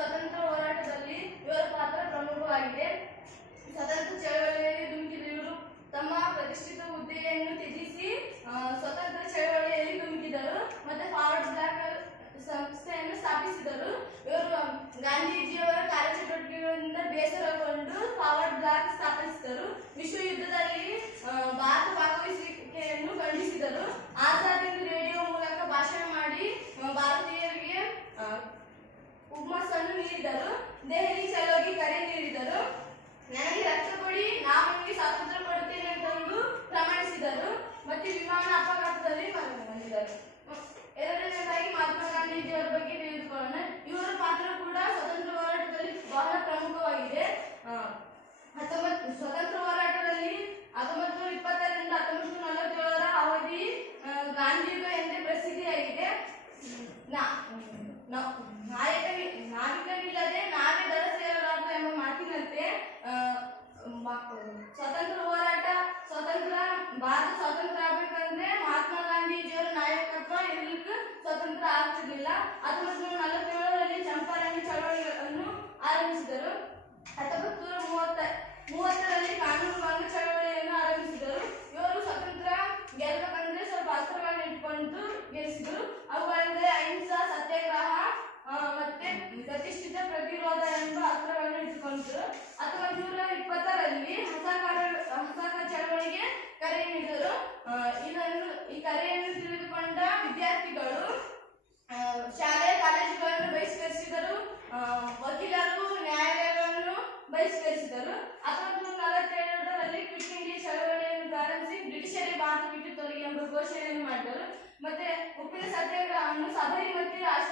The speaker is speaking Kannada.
ಸ್ವತಂತ್ರ ಹೋರಾಟದಲ್ಲಿ ಇವರ ಪಾತ್ರ ಪ್ರಮುಖವಾಗಿದೆ. ಸ್ವತಂತ್ರ ಚಳವಳಿಯಲ್ಲಿ ಧುಮುಕಿದ ಇವರು ತಮ್ಮ ಪ್ರತಿಷ್ಠಿತ ಹುದ್ದೆಯನ್ನು ತ್ಯಜಿಸಿ ಸ್ವತಂತ್ರ ಚಳವಳಿಯಲ್ಲಿ ಧುಮುಕಿದರು ಮತ್ತೆ ಫಾರ್ವರ್ಡ್ ಬ್ಲಾಕ್ ಸಂಸ್ಥೆಯನ್ನು ಸ್ಥಾಪಿಸಿದರು. ಇವರು ಗಾಂಧೀಜಿಯವರ ಕಾರ್ಯಚಟುವಟಿಕೆಗಳಿಂದ ಬೇಸರಗೊಂಡು ಫಾರ್ವರ್ಡ್ ಬ್ಲಾಕ್ ನೀಡಿದರು. ದೆಹಲಿ ಚಲೋಗೆ ಕರೆ ನೀಡಿದರು. ನನಗೆ ರಕ್ತ ಕೊಡಿ ನಾವು ನಿಮಗೆ ಸ್ವಾತಂತ್ರ್ಯ ಕೊಡುತ್ತೇನೆ ಅಂತಂದು ಪ್ರಮಾಣಿಸಿದರು. ಮತ್ತೆ ವಿಮಾನ ಅಪಘಾತದಲ್ಲಿ ಮರಣಹೊಂದಿದರು ಎರಡನೇದಾಗಿ ಮಹಾತ್ಮ ಗಾಂಧೀಜಿಯವರ ಬಗ್ಗೆ ತಿಳಿದುಕೊಳ್ಳೋಣ. ಇವರ ಪಾತ್ರ ಕೂಡ ಸ್ವತಂತ್ರ ಹೋರಾಟದಲ್ಲಿ ಬಹಳ ಪ್ರಮುಖವಾಗಿದೆ. ಹತ್ತೊಂಬತ್ತು, ಸ್ವತಂತ್ರ ಹೋರಾಟದಲ್ಲಿ ಹತ್ತೊಂಬತ್ತು ಇಪ್ಪತ್ತರಿಂದ ಹತ್ತೊಂಬತ್ತು ನಲವತ್ತೇಳರ ಅವಧಿ ಗಾಂಧೀಜಿ ಎಂದೇ ಪ್ರಸಿದ್ಧಿಯಾಗಿದೆ. ನಾ- ಮ- ಸ್ವತಂತ್ರ ಹೇಳಿದರು. ಇದನ್ನು ಈ ಕರೆಯನ್ನು ತಿಳಿದುಕೊಂಡ ವಿದ್ಯಾರ್ಥಿಗಳು ಶಾಲೆ, ಕಾಲೇಜುಗಳನ್ನು ಬಹಿಷ್ಕರಿಸಿದರು. ವಕೀಲರು ನ್ಯಾಯಾಲಯಗಳನ್ನು ಬಹಿಷ್ಕರಿಸಿದರು. ಹತ್ತೊಂಬತ್ತು ನಲವತ್ತೆರಡರಲ್ಲಿ ಕ್ವಿಟ್ ಇಂಡಿಯಾ ಚಳವಳಿಯನ್ನು ಪ್ರಾರಂಭಿಸಿ ಬ್ರಿಟಿಷರೇ ಭಾರತ ಬಿಟ್ಟು ತೊಲಗಿ ಎಂಬ ಘೋಷಣೆಯನ್ನು ಮಾಡಿದರು. ಮತ್ತೆ ಉಪ್ಪಿನ ಸತ್ಯಾಗ್ರಹವನ್ನು ಸಬರಿಮತಿ ಆಶ್ರಮ